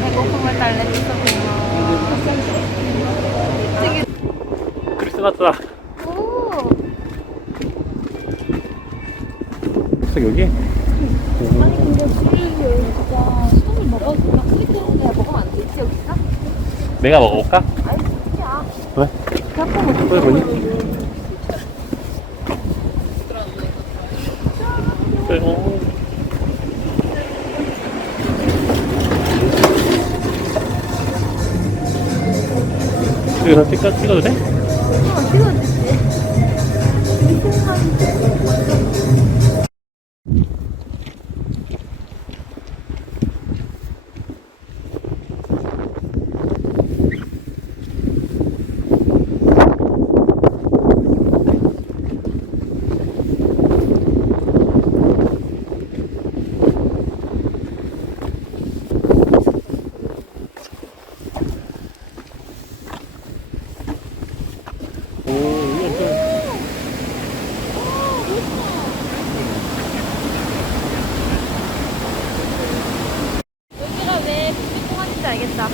배고픔을 크리스마스다. 오. 딱 여기? 아니 근데 우리 진짜 손을 먹어도 그냥 크리스마스에 먹으면 안 되지 여기가? 내가 먹어볼까? 아니 진짜. 왜? 왜 뭐니? 이거 찍어, 찍어도 돼? 어, 찍어주지. 오, 여기 엄청. 여기가 왜 국립공원인지 알겠다.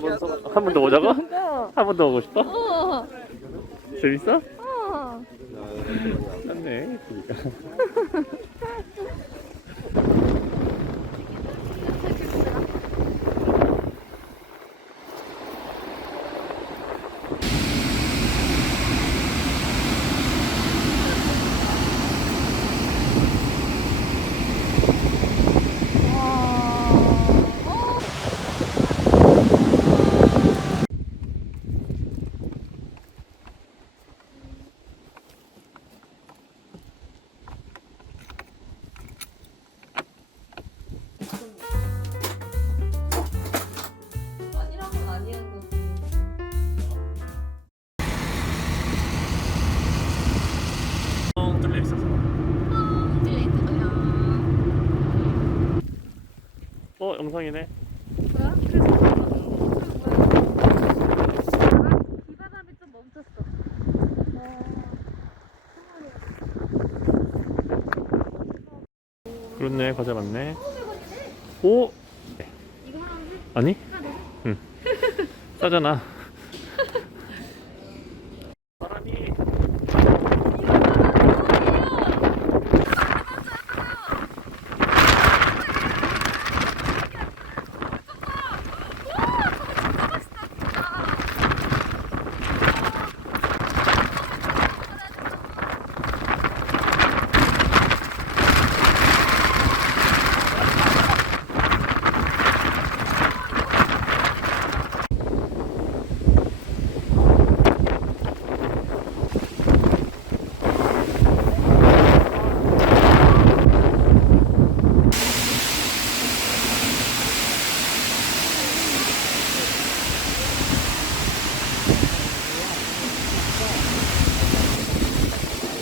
본성 한번 더 오자고? 한 번 더 오고 싶어? 어. 재밌어? 어. 맞네. 어 영상이네. 뭐야? 그래서 비바람이 좀 멈췄어. 그렇네 과자 맞네. 오? 아니? 응. 싸잖아. 사람이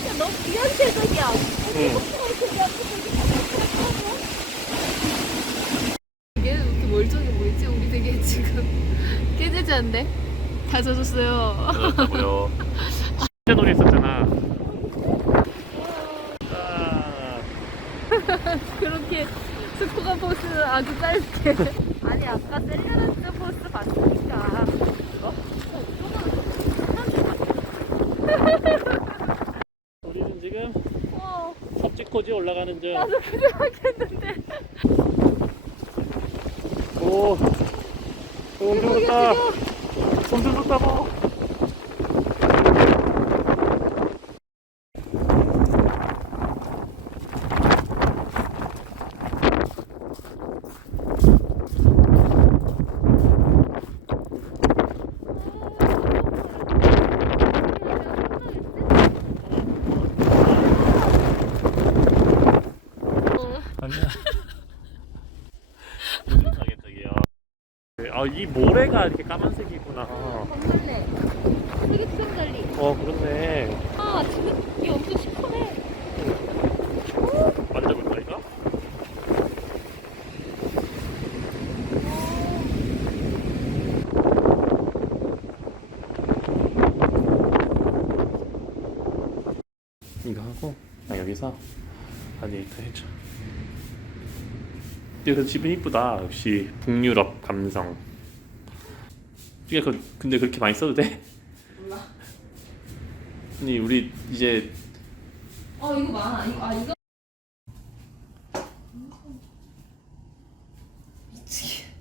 야, 너무 멀쩡해 보이지? 우리 되게 지금 깨지지않는데? 다 젖었어요. 그렇다고요. 진짜 놀이 있었잖아. 아, 그렇게 스코가 포스는 아주 짧게. 아니 아까 셀리너스 포스 봤으니까. 그거? 우리는 지금 어, 섭지코지 올라가는 중. 나도 그 생각했는데. 오. 오, 엄청 좋다. 엄청 좋다고. 아니야. 무슨 가겠다기요. 아, 이 모래가 이렇게 까만색이구나. 건물네. 되게 수영 달리. 어, 그렇네. 아, 지금 이 엄청 시커매. 만져볼까, 이거? 이거 하고, 나 여기서 라디에이터 해줘. 이거 집은 이쁘다. 역시 북유럽 감성. 이게 그, 근데 그렇게 많이 써도 돼? 몰라. 아니 우리 이제 어, 이거 많아. 이거, 아, 이거.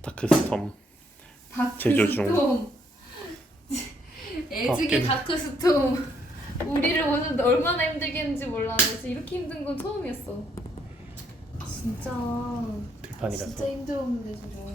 다크스톰 제조 중. 다크스톰. 애지게 다크스톰. 우리를 오는데 얼마나 힘들게 했는지 몰라. 이렇게 힘든 건 처음이었어. 진짜. 들판이라서 진짜 힘들었는데 저거.